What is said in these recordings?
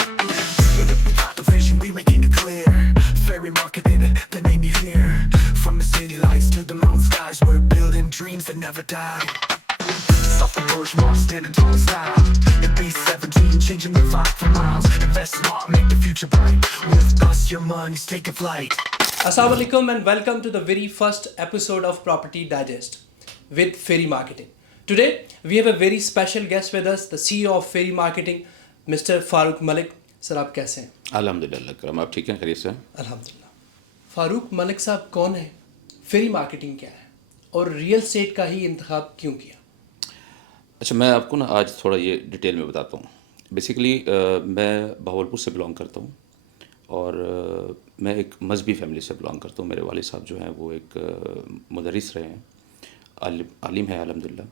The vision, we making it clear. Fairy marketing, the name you hear. From the city lights to the mountain skies, we're building dreams that never die. Stop the bourgeois, standing tall and style. In B17, changing the vibe for miles. Invest smart, make the future bright. With us, your money's taking flight. Assalamu alaikum and welcome to the very first episode of Property Digest with Fairy Marketing. Today we have a very special guest with us, the CEO of Fairy Marketing, Mr. Farooq Malik. Sir, آپ کیسے ہیں؟ الحمدللہ کرم. آپ ٹھیک ہیں؟ خیریت سے ہیں؟ الحمدللہ. فاروق ملک صاحب کون ہے؟ فیری مارکیٹنگ کیا ہے اور ریئل اسٹیٹ کا ہی انتخاب کیوں کیا؟ اچھا، میں آپ کو نا آج تھوڑا یہ ڈیٹیل میں بتاتا ہوں. بیسیکلی میں بہاولپور سے بلانگ کرتا ہوں اور میں ایک مذہبی فیملی سے بلانگ کرتا ہوں. میرے والد صاحب جو ہیں وہ ایک مدرس رہے ہیں، عالم ہے الحمدللہ.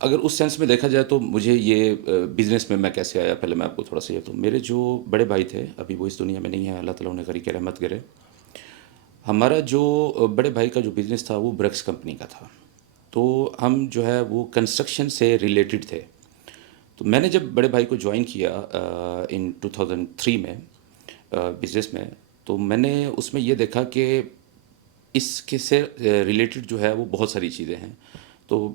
اگر اس سینس میں دیکھا جائے تو مجھے یہ بزنس میں کیسے آیا، پہلے میں آپ کو تھوڑا سا یہ تو میرے جو بڑے بھائی تھے ابھی وہ اس دنیا میں نہیں ہیں، اللہ تعالیٰ انہیں غریق رحمت کرے. ہمارا جو بڑے بھائی کا جو بزنس تھا وہ برکس کمپنی کا تھا، تو ہم جو ہے وہ کنسٹرکشن سے ریلیٹڈ تھے. تو میں نے جب بڑے بھائی کو جوائن کیا ان 2003 میں بزنس میں، تو میں نے اس میں یہ دیکھا کہ اس کے سے ریلیٹڈ جو ہے وہ بہت ساری چیزیں ہیں. تو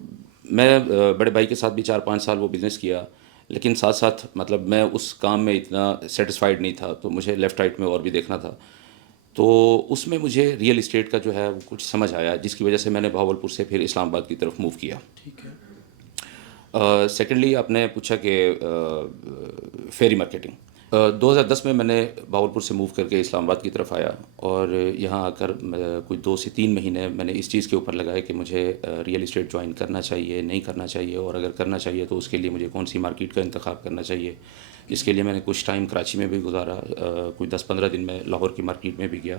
میں بڑے بھائی کے ساتھ بھی 4-5 سال وہ بزنس کیا، لیکن ساتھ ساتھ مطلب میں اس کام میں اتنا سیٹسفائیڈ نہیں تھا، تو مجھے لیفٹ رائٹ میں اور بھی دیکھنا تھا. تو اس میں مجھے ریئل اسٹیٹ کا جو ہے وہ کچھ سمجھ آیا، جس کی وجہ سے میں نے بہاولپور سے پھر اسلام آباد کی طرف موو کیا. ٹھیک ہے. سیکنڈلی آپ نے پوچھا کہ فیری مارکیٹنگ. 2010 میں نے بہاولپور سے موو کر کے اسلام آباد کی طرف آیا، اور یہاں آ کر کوئی 2 سے 3 مہینے میں نے اس چیز کے اوپر لگائے کہ مجھے ریئل اسٹیٹ جوائن کرنا چاہیے، نہیں کرنا چاہیے، اور اگر کرنا چاہیے تو اس کے لیے مجھے کون سی مارکیٹ کا انتخاب کرنا چاہیے. اس کے لیے میں نے کچھ ٹائم کراچی میں بھی گزارا، کوئی 10-15 دن میں لاہور کی مارکیٹ میں بھی گیا.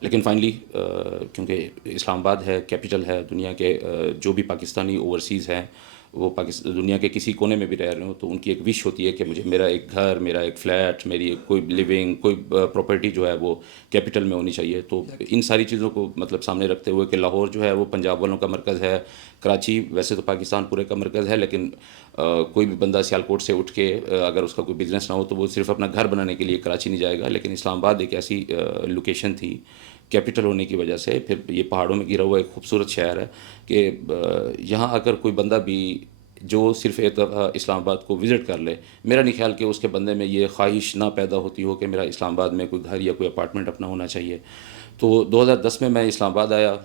لیکن فائنلی کیونکہ اسلام آباد ہے، کیپٹل ہے دنیا کے، جو بھی پاکستانی اوورسیز ہیں وہ دنیا کے کسی کونے میں بھی رہ رہے ہوں تو ان کی ایک وش ہوتی ہے کہ مجھے میرا ایک گھر، میرا ایک فلیٹ، میری کوئی لیونگ، کوئی پراپرٹی جو ہے وہ کیپٹل میں ہونی چاہیے. تو ان ساری چیزوں کو مطلب سامنے رکھتے ہوئے کہ لاہور جو ہے وہ پنجاب والوں کا مرکز ہے، کراچی ویسے تو پاکستان پورے کا مرکز ہے، لیکن کوئی بھی بندہ سیالکوٹ سے اٹھ کے اگر اس کا کوئی بزنس نہ ہو تو وہ صرف اپنا گھر بنانے کے لیے کراچی نہیں جائے گا. لیکن اسلام آباد ایک ایسی لوکیشن تھی کیپٹل ہونے کی وجہ سے، پھر یہ پہاڑوں میں گرا ہوا ایک خوبصورت شہر ہے کہ یہاں اگر کوئی بندہ بھی جو صرف ایک دفعہ اسلام آباد کو وزٹ کر لے، میرا نہیں خیال کہ اس کے بندے میں یہ خواہش نہ پیدا ہوتی ہو کہ میرا اسلام آباد میں کوئی گھر یا کوئی اپارٹمنٹ اپنا ہونا چاہیے. تو 2010 میں اسلام آباد آیا،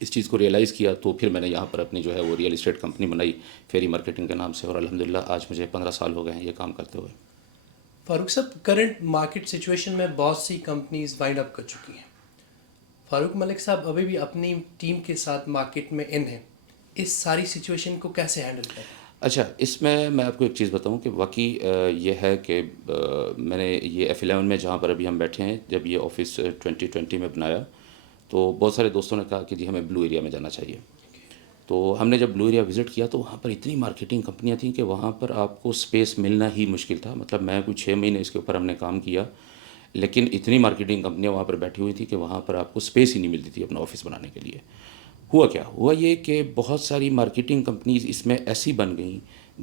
اس چیز کو ریئلائز کیا، تو پھر میں نے یہاں پر اپنی جو ہے وہ ریئل اسٹیٹ کمپنی بنائی فیری مارکیٹنگ کے نام سے، اور الحمدللہ آج مجھے 15 سال ہو گئے ہیں یہ کام کرتے ہوئے. فاروق صاحب، کرنٹ مارکیٹ سچویشن میں بہت سی کمپنیز وائنڈ اپ کر چکی ہیں. فاروق ملک صاحب ابھی بھی اپنی ٹیم کے ساتھ مارکیٹ میں ان ہیں، اس ساری سچویشن کو کیسے ہینڈل کریں؟ اچھا، اس میں آپ کو ایک چیز بتاؤں کہ واقعی یہ ہے کہ میں نے یہ F11 میں جہاں پر ابھی ہم بیٹھے ہیں، جب یہ آفس 2020 میں بنایا تو بہت سارے دوستوں نے کہا کہ جی ہمیں بلو ایریا میں جانا چاہیے. تو ہم نے جب بلو ایریا وزٹ کیا تو وہاں پر اتنی مارکیٹنگ کمپنیاں تھیں کہ وہاں پر آپ کو اسپیس ملنا ہی مشکل تھا. مطلب میں کوئی 6 مہینے اس کے اوپر ہم نے کام کیا، لیکن اتنی مارکیٹنگ کمپنیاں وہاں پر بیٹھی ہوئی تھی کہ وہاں پر آپ کو اسپیس ہی نہیں ملتی تھی اپنا آفس بنانے کے لیے. ہوا کیا؟ ہوا یہ کہ بہت ساری مارکیٹنگ کمپنیز اس میں ایسی بن گئیں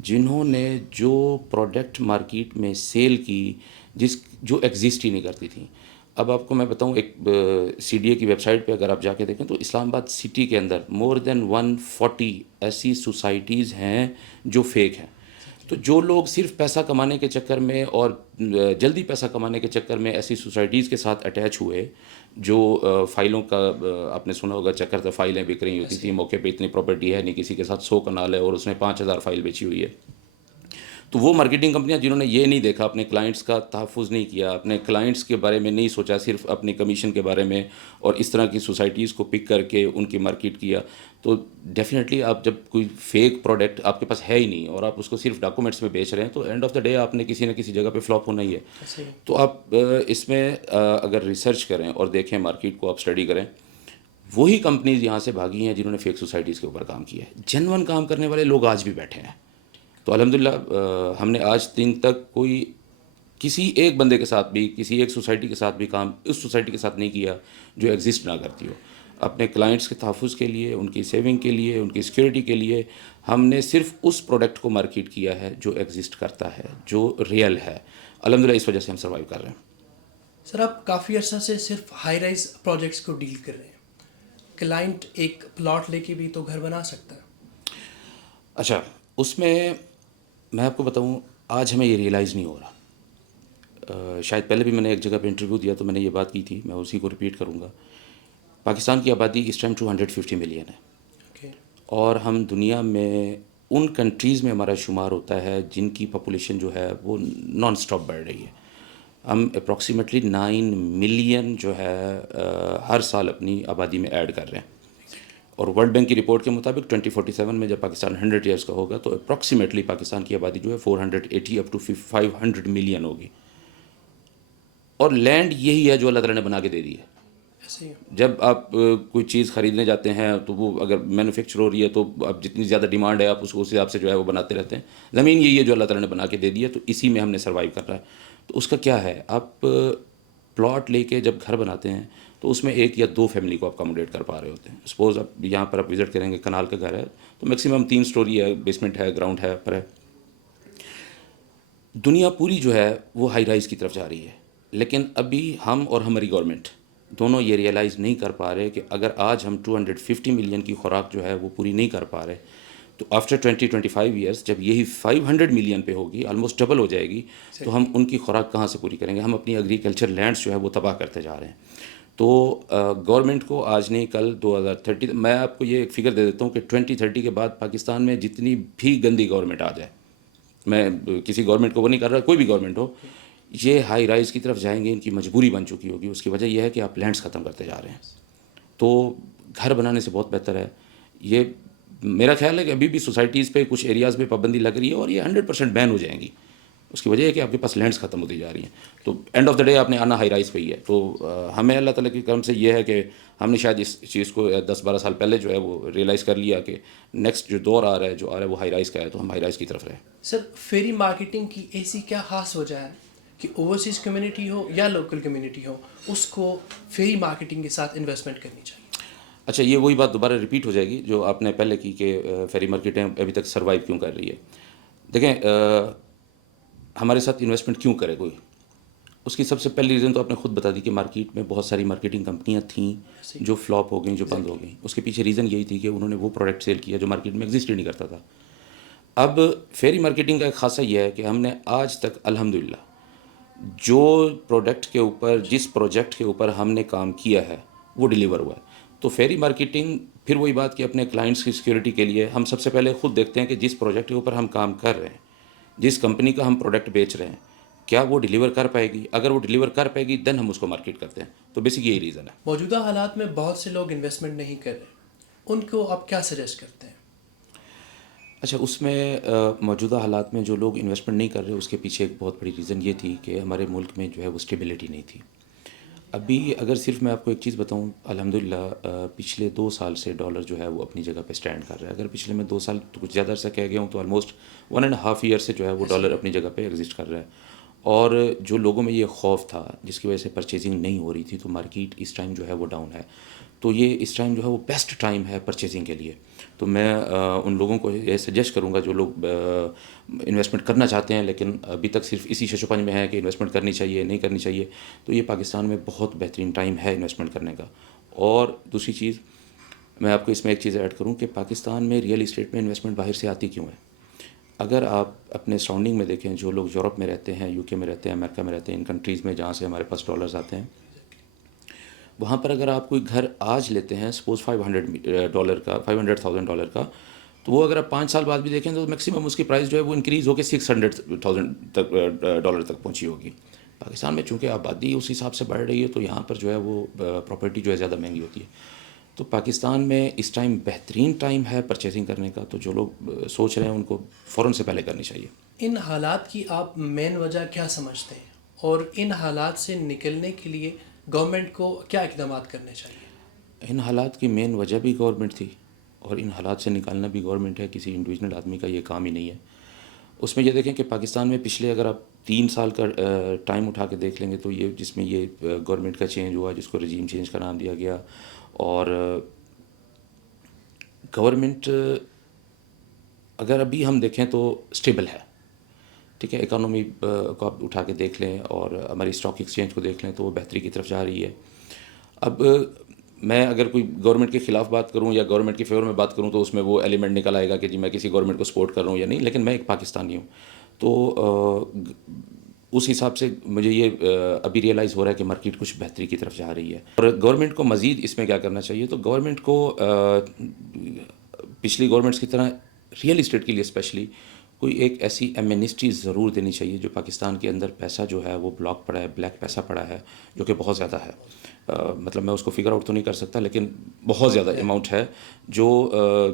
جنہوں نے جو پروڈکٹ مارکیٹ میں سیل کی جو ایگزسٹ ہی نہیں کرتی تھیں. اب آپ کو میں بتاؤں، ایک CDA کی ویب سائٹ پہ اگر آپ جا کے دیکھیں تو اسلام آباد سٹی کے اندر مور دین 140 ایسی سوسائٹیز ہیں جو فیک ہیں. تو جو لوگ صرف پیسہ کمانے کے چکر میں اور جلدی پیسہ کمانے کے چکر میں ایسی سوسائٹیز کے ساتھ اٹیچ ہوئے، جو فائلوں کا آپ نے سنا ہوگا چکر تھا، فائلیں بک رہی ہوتی تھیں، موقع پہ اتنی پراپرٹی ہے نہیں، کسی کے ساتھ 100 کنال ہے اور اس نے 5000 فائل بیچی ہوئی ہے. تو وہ مارکیٹنگ کمپنیاں جنہوں نے یہ نہیں دیکھا، اپنے کلائنٹس کا تحفظ نہیں کیا، اپنے کلائنٹس کے بارے میں نہیں سوچا، صرف اپنی کمیشن کے بارے میں، اور اس طرح کی سوسائٹیز کو پک کر کے ان کی مارکیٹ کیا، تو ڈیفینیٹلی آپ جب کوئی فیک پروڈکٹ آپ کے پاس ہے ہی نہیں اور آپ اس کو صرف ڈاکومنٹس میں بیچ رہے ہیں، تو اینڈ آف دا ڈے آپ نے کسی نہ کسی جگہ پہ فلاپ ہونا ہی ہے. تو آپ اس میں اگر ریسرچ کریں اور دیکھیں، مارکیٹ کو آپ اسٹڈی کریں، وہی کمپنیز یہاں سے بھاگی ہیں جنہوں نے فیک سوسائٹیز کے اوپر کام کیا ہے. جینون کام کرنے والے لوگ آج بھی بیٹھے ہیں. تو الحمدللہ ہم نے آج دن تک کوئی کسی ایک بندے کے ساتھ بھی، کسی ایک سوسائٹی کے ساتھ بھی کام اس سوسائٹی کے ساتھ نہیں کیا جو ایگزسٹ نہ کرتی ہو. اپنے کلائنٹس کے تحفظ کے لیے، ان کی سیونگ کے لیے، ان کی سیکیورٹی کے لیے ہم نے صرف اس پروڈکٹ کو مارکیٹ کیا ہے جو ایگزسٹ کرتا ہے، جو ریئل ہے. الحمدللہ اس وجہ سے ہم سروائیو کر رہے ہیں. سر آپ کافی عرصہ سے صرف ہائی رائز پروجیکٹس کو ڈیل کر رہے ہیں. کلائنٹ ایک پلاٹ لے کے بھی تو گھر بنا سکتا ہے. اچھا، اس میں آپ کو بتاؤں، آج ہمیں یہ ریئلائز نہیں ہو رہا. شاید پہلے بھی میں نے ایک جگہ پہ انٹرویو دیا تو میں نے یہ بات کی تھی، میں اسی کو ریپیٹ کروں گا. پاکستان کی آبادی اس ٹائم 250 ملین ہے، اوکے. اور ہم دنیا میں ان کنٹریز میں ہمارا شمار ہوتا ہے جن کی پاپولیشن جو ہے وہ نان سٹاپ بڑھ رہی ہے. ہم اپروکسیمیٹلی 9 ملین جو ہے ہر سال اپنی آبادی میں ایڈ کر رہے ہیں. اور ورلڈ بینک کی رپورٹ کے مطابق 2047 میں جب پاکستان 100 ایئرس کا ہوگا تو اپروکسیمیٹلی پاکستان کی آبادی جو ہے 480 اپ ٹو 500 ملین ہوگی. اور لینڈ یہی ہے جو اللہ تعالیٰ نے بنا کے دے دی ہے. ایسے ہی. جب آپ کوئی چیز خریدنے جاتے ہیں تو وہ اگر مینوفیکچر ہو رہی ہے تو اب جتنی زیادہ ڈیمانڈ ہے آپ اس حساب سے جو ہے وہ بناتے رہتے ہیں. زمین یہی ہے جو اللہ تعالیٰ نے بنا کے دے دی ہے، تو اسی میں ہم نے سروائیو کر رہا ہے. تو اس کا کیا ہے، آپ پلاٹ لے کے جب گھر بناتے ہیں تو اس میں ایک یا دو فیملی کو اکاموڈیٹ کر پا رہے ہوتے ہیں. سپوز اب یہاں پر آپ وزٹ کریں گے، کنال کا گھر ہے تو میکسیمم 3 سٹوری ہے، بیسمنٹ ہے، گراؤنڈ ہے، پر ہے. دنیا پوری جو ہے وہ ہائی رائز کی طرف جا رہی ہے، لیکن ابھی ہم اور ہماری گورنمنٹ دونوں یہ ریئلائز نہیں کر پا رہے کہ اگر آج ہم 250 ملین کی خوراک جو ہے وہ پوری نہیں کر پا رہے تو آفٹر 20-25 ایئرس جب یہی 500 ملین پہ ہوگی، آلموسٹ ڈبل ہو جائے گی، تو ہم ان کی خوراک کہاں سے پوری کریں گے؟ ہم اپنی ایگریکلچر لینڈس جو ہے وہ تباہ کرتے جا رہے ہیں. تو گورنمنٹ کو آج نہیں کل 2030، میں آپ کو یہ ایک فگر دے دیتا ہوں کہ 2030 کے بعد پاکستان میں جتنی بھی گندی گورنمنٹ آ جائے، میں کسی گورنمنٹ کو وہ نہیں کر رہا، کوئی بھی گورنمنٹ ہو، یہ ہائی رائز کی طرف جائیں گے، ان کی مجبوری بن چکی ہوگی. اس کی وجہ یہ ہے کہ آپ لینڈس ختم کرتے جا رہے ہیں. تو گھر بنانے سے بہت بہتر ہے یہ. میرا خیال ہے کہ ابھی بھی سوسائٹیز پہ کچھ ایریاز پہ پابندی لگ رہی ہے اور یہ 100% بین ہو جائیں گی. اس کی وجہ ہے کہ آپ کے پاس لینڈس ختم ہوتی جا رہی ہیں. تو اینڈ آف دا ڈے آپ نے آنا ہائی رائز پہ ہی ہے. تو ہمیں اللہ تعالیٰ کے کرم سے یہ ہے کہ ہم نے شاید اس چیز کو 10-12 سال پہلے جو ہے وہ ریئلائز کر لیا کہ نیکسٹ جو دور آ رہا ہے وہ ہائی رائز کا ہے، تو ہم ہائی رائز کی طرف رہے. سر فیری مارکیٹنگ کی ایسی کیا خاص وجہ ہے کہ اوورسیز کمیونٹی ہو یا لوکل کمیونٹی ہو، اس کو فیری مارکیٹنگ کے ساتھ انویسٹمنٹ کرنی چاہیے؟ اچھا، یہ وہی بات دوبارہ ریپیٹ ہو جائے گی جو آپ نے پہلے کی کہ فیری مارکیٹیں ابھی تک سروائیو کیوں کر رہی ہے. دیکھیں، ہمارے ساتھ انویسٹمنٹ کیوں کرے کوئی؟ اس کی سب سے پہلی ریزن تو آپ نے خود بتا دی کہ مارکیٹ میں بہت ساری مارکیٹنگ کمپنیاں تھیں جو فلاپ ہو گئیں، جو بند ہو گئیں. اس کے پیچھے ریزن یہی تھی کہ انہوں نے وہ پروڈکٹ سیل کیا جو مارکیٹ میں ایگزسٹ ہی نہیں کرتا تھا. اب فیری مارکیٹنگ کا ایک خاصہ یہ ہے کہ ہم نے آج تک الحمدللہ جو پروڈکٹ کے اوپر، جس پروجیکٹ کے اوپر ہم نے کام کیا ہے وہ ڈیلیور ہوا ہے. تو فیری مارکیٹنگ پھر وہی بات کہ اپنے کلائنٹس کی سیکیورٹی کے لیے ہم سب سے پہلے خود دیکھتے ہیں کہ جس پروجیکٹ کے اوپر ہم کام کر رہے ہیں، جس کمپنی کا ہم پروڈکٹ بیچ رہے ہیں، کیا وہ ڈیلیور کر پائے گی؟ اگر وہ ڈیلیور کر پائے گی دین ہم اس کو مارکیٹ کرتے ہیں. تو بیسک یہی ریزن ہے. موجودہ حالات میں بہت سے لوگ انویسٹمنٹ نہیں کر رہے، ان کو آپ کیا سجیسٹ کرتے ہیں؟ اچھا، اس میں موجودہ حالات میں جو لوگ انویسٹمنٹ نہیں کر رہے اس کے پیچھے ایک بہت بڑی ریزن یہ تھی کہ ہمارے ملک میں جو ہے وہ اسٹیبلٹی نہیں تھی. ابھی اگر صرف میں آپ کو ایک چیز بتاؤں، الحمدللہ پچھلے 2 سال سے ڈالر جو ہے وہ اپنی جگہ پہ اسٹینڈ کر رہا ہے. اگر پچھلے میں 2 سال تو کچھ زیادہ عرصہ کہہ گیا ہوں تو آلموسٹ 1.5 ایئر سے جو ہے وہ ڈالر اپنی جگہ پہ ایگزسٹ کر رہا ہے. اور جو لوگوں میں یہ خوف تھا جس کی وجہ سے پرچیزنگ نہیں ہو رہی تھی، تو مارکیٹ اس ٹائم جو ہے وہ ڈاؤن ہے. تو یہ اس ٹائم جو ہے وہ بیسٹ ٹائم ہے پرچیزنگ کے لیے. تو میں ان لوگوں کو یہ سجیسٹ کروں گا جو لوگ انویسٹمنٹ کرنا چاہتے ہیں لیکن ابھی تک صرف اسی شش و پنج میں ہے کہ انویسٹمنٹ کرنی چاہیے نہیں کرنی چاہیے، تو یہ پاکستان میں بہت بہترین ٹائم ہے انویسٹمنٹ کرنے کا. اور دوسری چیز میں آپ کو اس میں ایک چیز ایڈ کروں کہ پاکستان میں ریئل اسٹیٹ میں انویسٹمنٹ باہر سے آتی کیوں ہے؟ اگر آپ اپنے سراؤنڈنگ میں دیکھیں، جو لوگ یورپ میں رہتے ہیں، UK میں رہتے ہیں، امریکہ میں رہتے ہیں، ان کنٹریز میں جہاں سے ہمارے پاس ڈالرز آتے ہیں، وہاں پر اگر آپ کوئی گھر آج لیتے ہیں سپوز $500,000 کا، تو وہ اگر آپ 5 سال بعد بھی دیکھیں تو میکسیمم اس کی پرائس جو ہے وہ انکریز ہو کے $600,000 تک پہنچی ہوگی. پاکستان میں چونکہ آبادی اس حساب سے بڑھ رہی ہے تو یہاں پر جو ہے وہ پراپرٹی جو ہے زیادہ مہنگی ہوتی ہے. تو پاکستان میں اس ٹائم بہترین ٹائم ہے پرچیزنگ کرنے کا. تو جو لوگ سوچ رہے ہیں ان کو فوراً سے پہلے کرنی چاہیے. ان حالات کی آپ مین وجہ کیا سمجھتے ہیں، اور ان حالات سے نکلنے کے لیے گورنمنٹ کو کیا اقدامات کرنے چاہیے؟ ان حالات کی مین وجہ بھی گورنمنٹ تھی اور ان حالات سے نکالنا بھی گورنمنٹ ہے. کسی انڈیویجنل آدمی کا یہ کام ہی نہیں ہے. اس میں یہ دیکھیں کہ پاکستان میں پچھلے اگر آپ 3 سال کا ٹائم اٹھا کے دیکھ لیں گے تو یہ جس میں یہ گورنمنٹ کا چینج ہوا جس کو رجیم چینج کا نام دیا گیا، اور گورنمنٹ اگر ابھی ہم دیکھیں تو اسٹیبل ہے، ٹھیک ہے، اکانومی کو آپ اٹھا کے دیکھ لیں اور ہماری اسٹاک ایکسچینج کو دیکھ لیں تو وہ بہتری کی طرف جا رہی ہے۔ اب میں اگر کوئی گورنمنٹ کے خلاف بات کروں یا گورنمنٹ کے فیور میں بات کروں تو اس میں وہ ایلیمنٹ نکل آئے گا کہ جی میں کسی گورنمنٹ کو سپورٹ کر رہا ہوں یا نہیں، لیکن میں ایک پاکستانی ہوں، تو اس حساب سے مجھے یہ ابھی ریئلائز ہو رہا ہے کہ مارکیٹ کچھ بہتری کی طرف جا رہی ہے، اور گورنمنٹ کو مزید اس میں کیا کرنا چاہیے، تو گورنمنٹ کو پچھلی گورنمنٹس کی طرح ریئل اسٹیٹ کے لیے اسپیشلی کوئی ایک ایسی ایمنسٹی ضرور دینی چاہیے جو پاکستان کے اندر پیسہ جو ہے وہ بلاک پڑا ہے، بلیک پیسہ پڑا ہے، جو کہ بہت زیادہ ہے، مطلب میں اس کو فگر آؤٹ تو نہیں کر سکتا لیکن بہت زیادہ اماؤنٹ ہے جو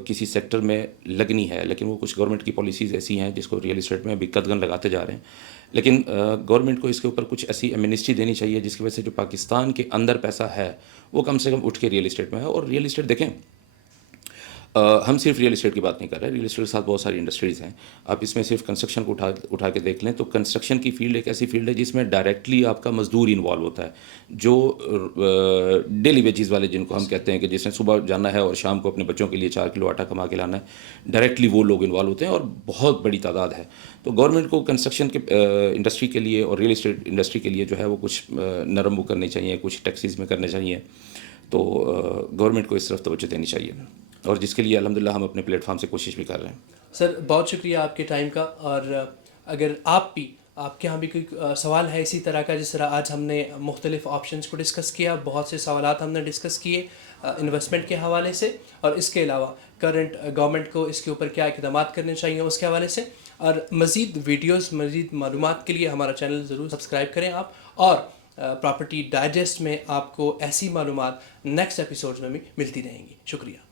کسی سیکٹر میں لگنی ہے، لیکن وہ کچھ گورنمنٹ کی پالیسیز ایسی ہیں جس کو ریئل اسٹیٹ میں ابھی قدغن لگاتے جا رہے ہیں، لیکن گورنمنٹ کو اس کے اوپر کچھ ایسی ایمنسٹی دینی چاہیے جس کی وجہ سے جو پاکستان کے اندر پیسہ ہے وہ کم سے کم اٹھ کے ریئل اسٹیٹ میں ہے۔ اور ریئل اسٹیٹ دیکھیں، ہم صرف ریئل اسٹیٹ کی بات نہیں کر رہے، ریئل اسٹیٹ کے ساتھ بہت ساری انڈسٹریز ہیں، آپ اس میں صرف کنسٹرکشن کو اٹھا کے دیکھ لیں تو کنسٹرکشن کی فیلڈ ایک ایسی فیلڈ ہے جس میں ڈائریکٹلی آپ کا مزدور انوالو ہوتا ہے، جو ڈیلی ویجز والے جن کو ہم کہتے ہیں کہ جس نے صبح جانا ہے اور شام کو اپنے بچوں کے لیے 4 کلو آٹا کما کے لانا ہے، ڈائریکٹلی وہ لوگ انوالو ہوتے ہیں اور بہت بڑی تعداد ہے۔ تو گورنمنٹ کو کنسٹرکشن کے انڈسٹری کے لیے اور ریئل اسٹیٹ انڈسٹری کے لیے جو ہے وہ کچھ نرم وہ کرنے چاہیے، کچھ ٹیکسیز میں کرنے چاہیے، تو گورنمنٹ کو اس طرف توجہ دینی چاہیے، اور جس کے لیے الحمدللہ ہم اپنے پلیٹ فارم سے کوشش بھی کر رہے ہیں۔ سر بہت شکریہ آپ کے ٹائم کا، اور اگر آپ کے یہاں بھی کوئی سوال ہے اسی طرح کا، جس طرح آج ہم نے مختلف آپشنس کو ڈسکس کیا، بہت سے سوالات ہم نے ڈسکس کیے انویسٹمنٹ کے حوالے سے، اور اس کے علاوہ کرنٹ گورنمنٹ کو اس کے اوپر کیا اقدامات کرنے چاہیے اس کے حوالے سے، اور مزید ویڈیوز، مزید معلومات کے لیے ہمارا چینل ضرور سبسکرائب کریں آپ، اور پراپرٹی ڈائجسٹ میں آپ کو ایسی معلومات نیکسٹ ایپیسوڈ میں بھی ملتی رہیں گی۔ شکریہ۔